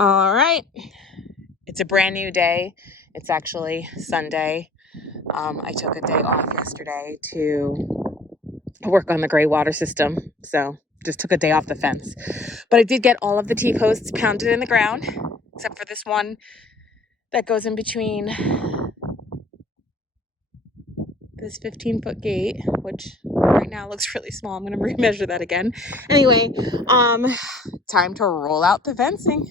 All right, it's a brand new day. It's actually Sunday. I took a day off yesterday to work on the gray water system, so just took a day off the fence. But I did get all of the T-posts pounded in the ground, except for this one that goes in between this 15-foot gate, which right now looks really small. I'm going to remeasure that again. Anyway, time to roll out the fencing.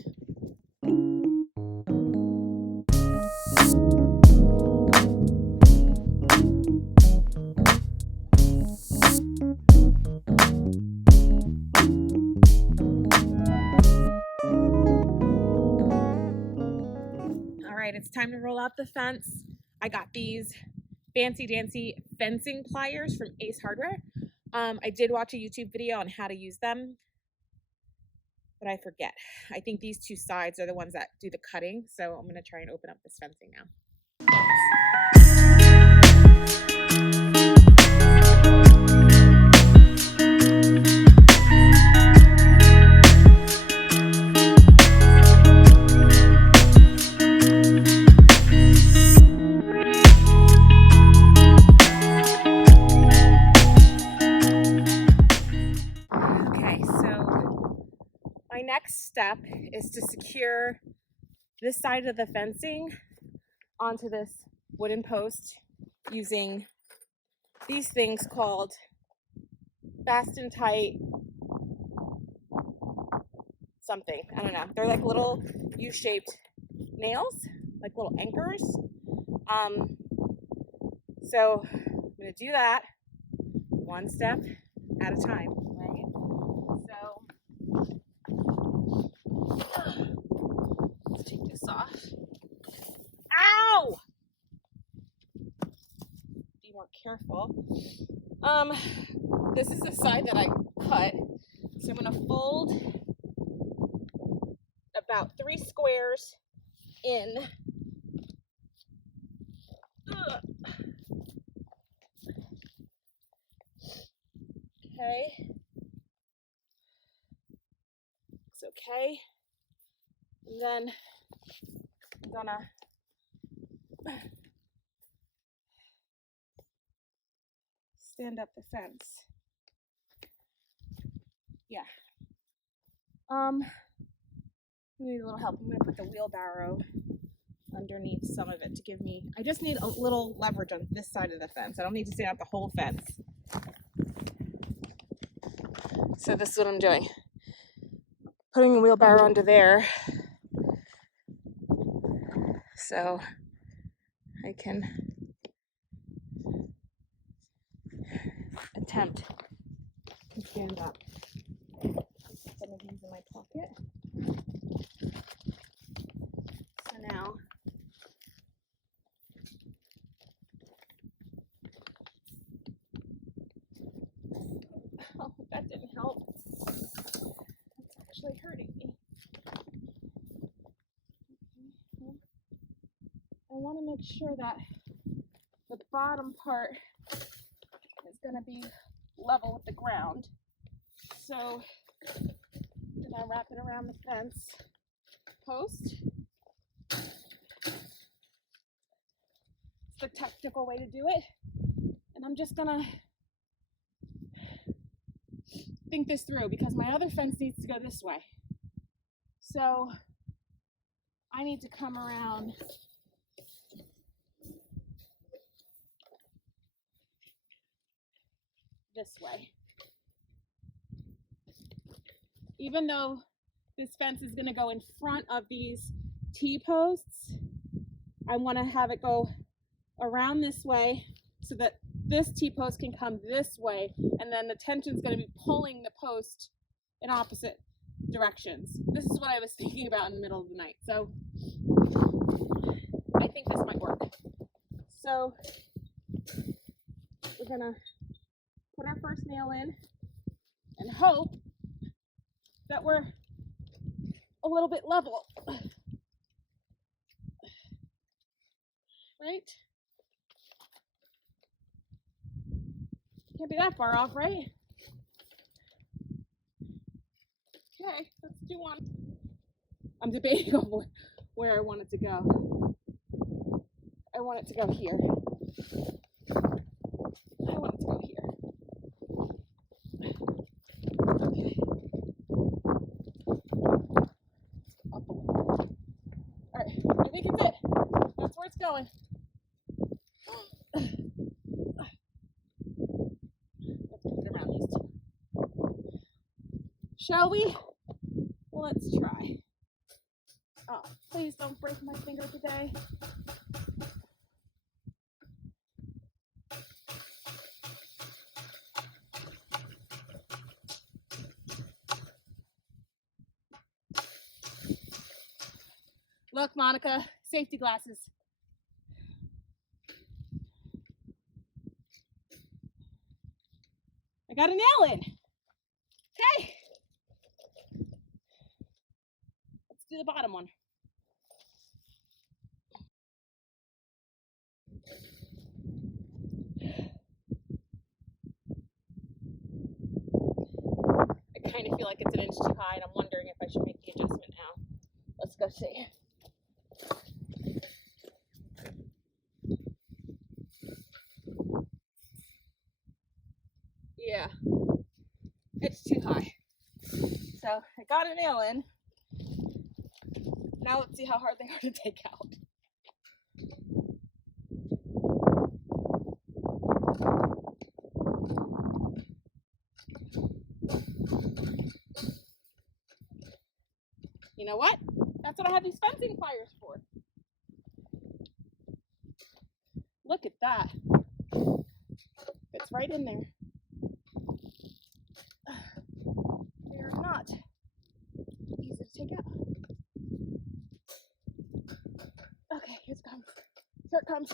It's time to roll out the fence. I got these fancy dancy fencing pliers from Ace Hardware. I did watch a YouTube video on how to use them, but I forget. I think these two sides are the ones that do the cutting, so I'm gonna try and open up this fencing now. My next step is to secure this side of the fencing onto this wooden post using these things called fast and tight something. I don't know. They're like little U-shaped nails, like little anchors. So I'm going to do that one step at a time, right? So let's take this off. Ow! Be more careful. This is the side that I cut. So I'm going to fold about 3 squares in. Okay. It's okay. And then I'm gonna stand up the fence. Yeah. I need a little help. I'm gonna put the wheelbarrow underneath some of it to give me, I just need a little leverage on this side of the fence. I don't need to stand up the whole fence. So this is what I'm doing. Putting the wheelbarrow under there so I can attempt to stand up. Some of these in my pocket. So now that didn't help. It's actually hurting me. I want to make sure that the bottom part is going to be level with the ground. So then I wrap it around the fence post. It's the technical way to do it. And I'm just going to think this through because my other fence needs to go this way. So I need to come around this way. Even though this fence is going to go in front of these T-posts, I want to have it go around this way so that this T-post can come this way, and then the tension is going to be pulling the post in opposite directions. This is what I was thinking about in the middle of the night. So I think this might work. So we're going to put our first nail in and hope that we're a little bit level. Right? Can't be that far off, right? Okay, let's do one. I'm debating on where I want it to go. I want it to go here. I want it to go here. Okay. Up a little. All right, I think it's it. That's where it's going. Let's put it around these two. Shall we? Let's try. Oh, please don't break my finger today. Look, Monica, safety glasses. I got a nail in. Okay. Let's do the bottom one. I kind of feel like it's an inch too high, and I'm wondering if I should make the adjustment now. Let's go see. Yeah, it's too high. So I got a nail in. Now let's see how hard they are to take out. You know what? That's what I have these fencing pliers for. Look at that. It's right in there. They're not easy to take out. Okay, here it comes. Here it comes.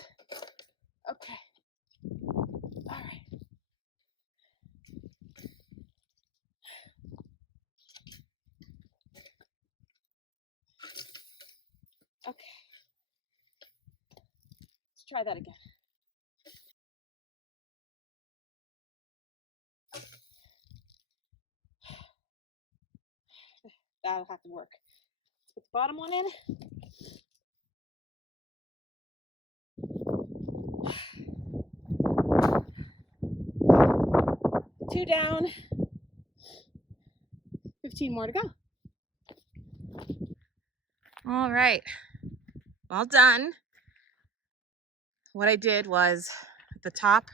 Okay. All right. Okay. Let's try that again. That'll have to work. Let's put the bottom one in. Two down. 15 more to go. All right. All done. What I did was at the top,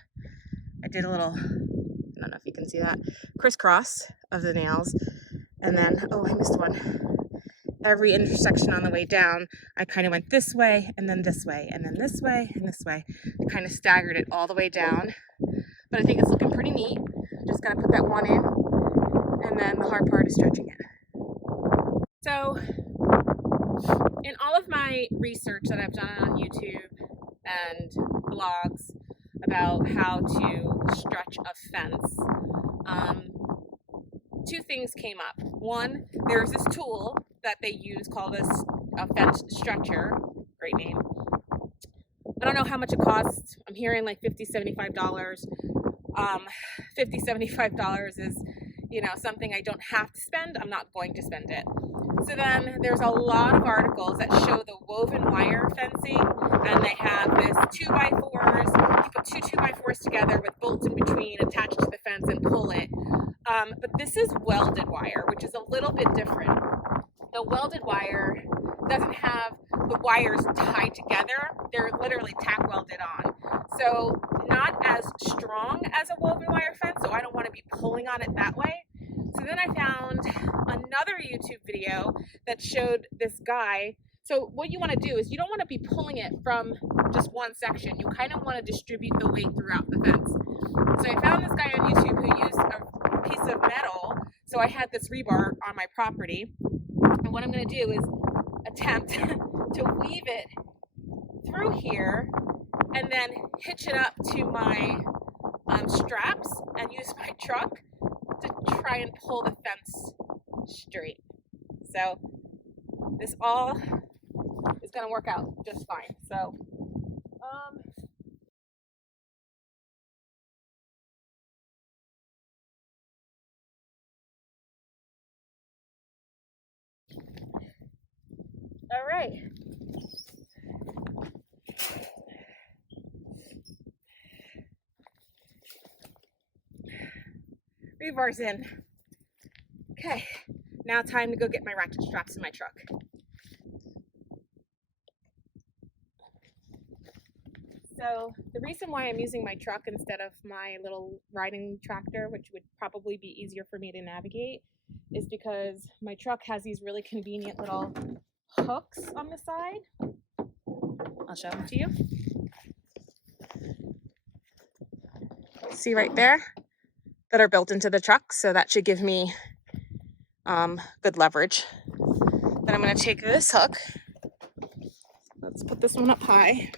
I did a little, I don't know if you can see that, crisscross of the nails. And then, oh, I missed one. Every intersection on the way down, I kind of went this way and then this way and then this way and this way. I kind of staggered it all the way down. But I think it's looking pretty neat. Just gonna put that one in, and then the hard part is stretching it. So, in all of my research that I've done on YouTube and blogs about how to stretch a fence, two things came up. One, there's this tool that they use called a fence stretcher. Great name. I don't know how much it costs. I'm hearing like $50, $75. $50, $75 is, you know, something I don't have to spend. I'm not going to spend it. So then there's a lot of articles that show the woven wire fencing, and they have this 2x4s. You put two 2x4s together with bolts in between attached to the fence and pull it. But this is welded wire, which is a little bit different. The welded wire doesn't have the wires tied together. They're literally tack welded on. So not as strong as a woven wire fence, so I don't want to be pulling on it that way. So then I found another YouTube video that showed this guy. So what you want to do is you don't want to be pulling it from just one section. You kind of want to distribute the weight throughout the fence. So I found this guy on YouTube who used a piece of metal. So I had this rebar on my property. And what I'm going to do is attempt to weave it through here and then hitch it up to my straps and use my truck to try and pull the fence straight. So this all is going to work out just fine. So All right. Rebar's in. Okay, now time to go get my ratchet straps in my truck. So the reason why I'm using my truck instead of my little riding tractor, which would probably be easier for me to navigate, is because my truck has these really convenient little hooks on the side. I'll show them to you. See right there? That are built into the truck, so that should give me good leverage. Then I'm going to take this hook. Let's put this one up high.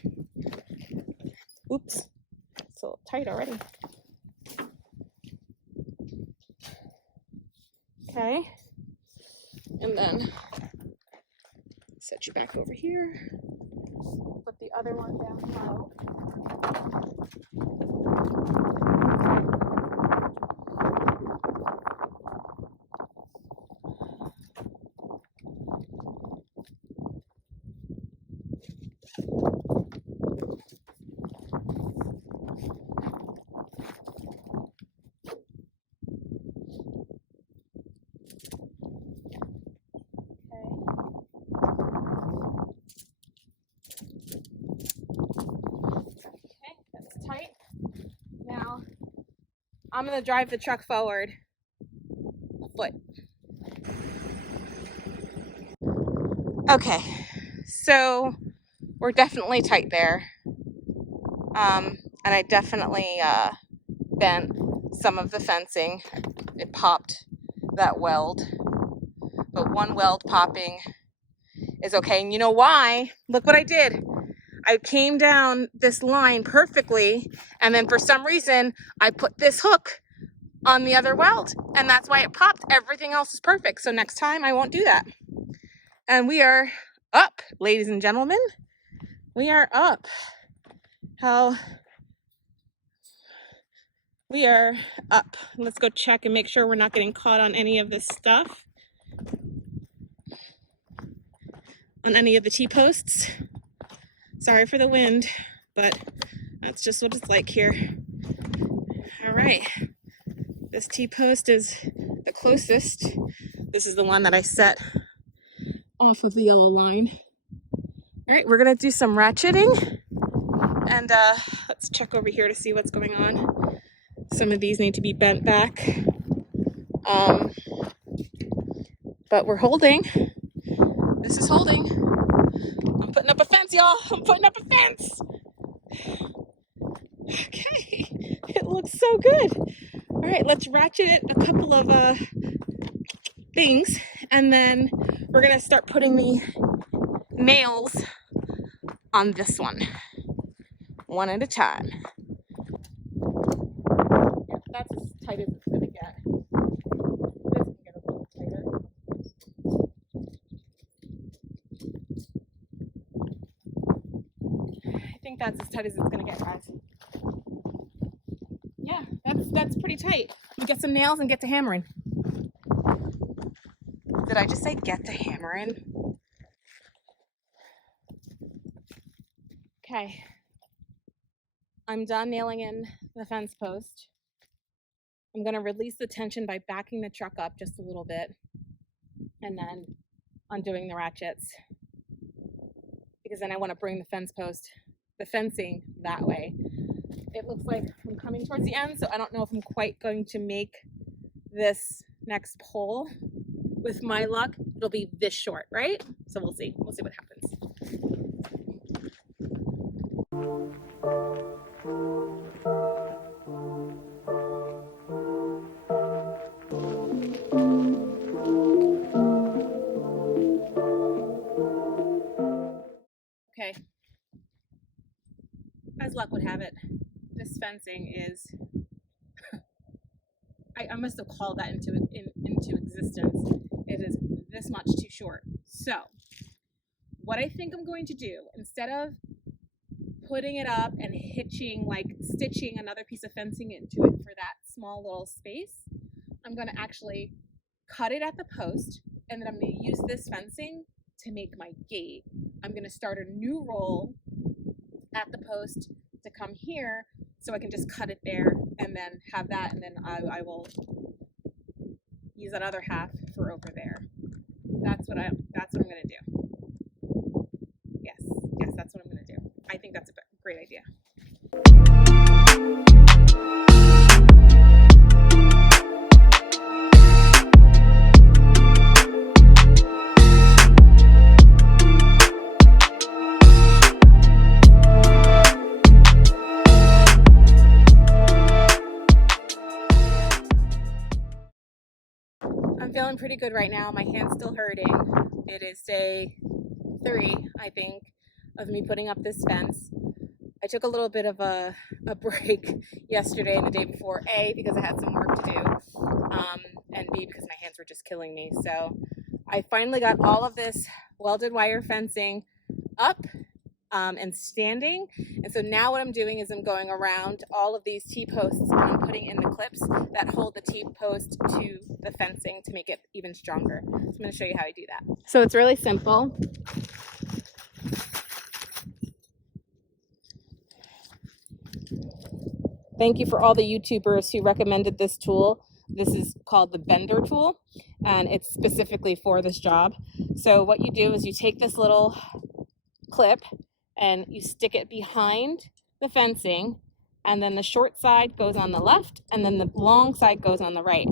Oops, it's a little tight already. Okay, and then set you back over here. Put the other one down low. Okay, that's tight. Now, I'm going to drive the truck forward a foot. Okay, so we're definitely tight there. And I definitely bent some of the fencing. It popped that weld. But one weld popping is okay. And you know why? Look what I did. I came down this line perfectly, and then for some reason, I put this hook on the other weld, and that's why it popped. Everything else is perfect. So next time I won't do that. And we are up, ladies and gentlemen. We are up. We are up. Let's go check and make sure we're not getting caught on any of this stuff. On any of the T-posts. Sorry for the wind, but that's just what it's like here. All right. This T-post is the closest. This is the one that I set off of the yellow line. All right, we're gonna do some ratcheting, and let's check over here to see what's going on. Some of these need to be bent back, but we're holding. This is holding. I'm putting up a fence, y'all. I'm putting up a fence. Okay, it looks so good. All right, let's ratchet it a couple of things, and then we're gonna start putting the nails on this one at a time. Yeah, that's as tight as it's gonna get. This can get a little tighter. I think that's as tight as it's gonna get, guys. Yeah, that's pretty tight. We get some nails and get to hammering. Did I just say get to hammering? Okay. I'm done nailing in the fence post. I'm going to release the tension by backing the truck up just a little bit and then undoing the ratchets, because then I want to bring the fence post, the fencing that way. It looks like I'm coming towards the end, so I don't know if I'm quite going to make this next pole. With my luck, it'll be this short, right? So we'll see. We'll see what happens. Okay. As luck would have it, this fencing is, I must have called that into existence. It is this much too short. So what I think I'm going to do, instead of putting it up and hitching, like stitching another piece of fencing into it for that small little space, I'm going to actually cut it at the post, and then I'm going to use this fencing to make my gate. I'm gonna start a new roll at the post to come here, so I can just cut it there and then have that, and then I will use that other half for over there. That's what I'm gonna do. Yes, that's what I'm gonna do. I think that's a great idea. I'm feeling pretty good right now. My hand's still hurting. It is day 3, I think, of me putting up this fence. I took a little bit of a break yesterday and the day before, A, because I had some work to do, and B, because my hands were just killing me. So I finally got all of this welded wire fencing up and standing. And so now what I'm doing is I'm going around all of these T-posts and I'm putting in the clips that hold the T-post to the fencing to make it even stronger. So I'm going to show you how I do that. So it's really simple. Thank you for all the YouTubers who recommended this tool. This is called the bender tool, and it's specifically for this job. So what you do is you take this little clip and you stick it behind the fencing, and then the short side goes on the left and then the long side goes on the right.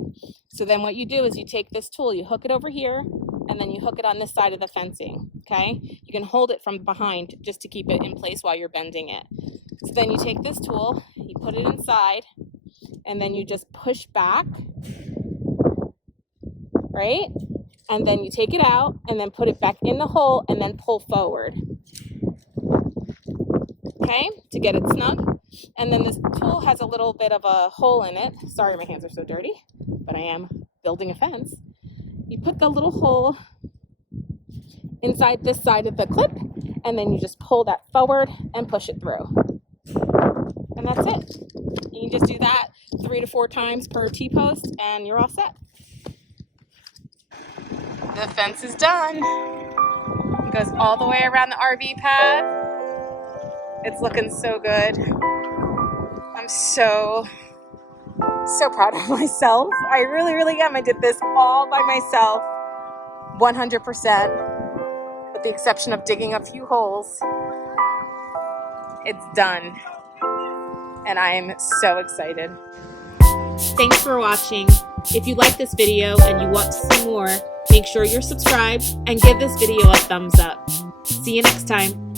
So then what you do is you take this tool, you hook it over here, and then you hook it on this side of the fencing, okay? You can hold it from behind just to keep it in place while you're bending it. So then you take this tool, you put it inside, and then you just push back, right? And then you take it out and then put it back in the hole and then pull forward. Okay, to get it snug. And then this tool has a little bit of a hole in it. Sorry, my hands are so dirty, but I am building a fence. You put the little hole inside this side of the clip, and then you just pull that forward and push it through. And that's it. You can just do that 3 to 4 times per T-post, and you're all set. The fence is done. It goes all the way around the RV pad. It's looking so good. I'm so proud of myself. I really, really am. I did this all by myself, 100%, with the exception of digging a few holes. It's done, and I am so excited. Thanks for watching. If you like this video and you want to see more, make sure you're subscribed and give this video a thumbs up. See you next time.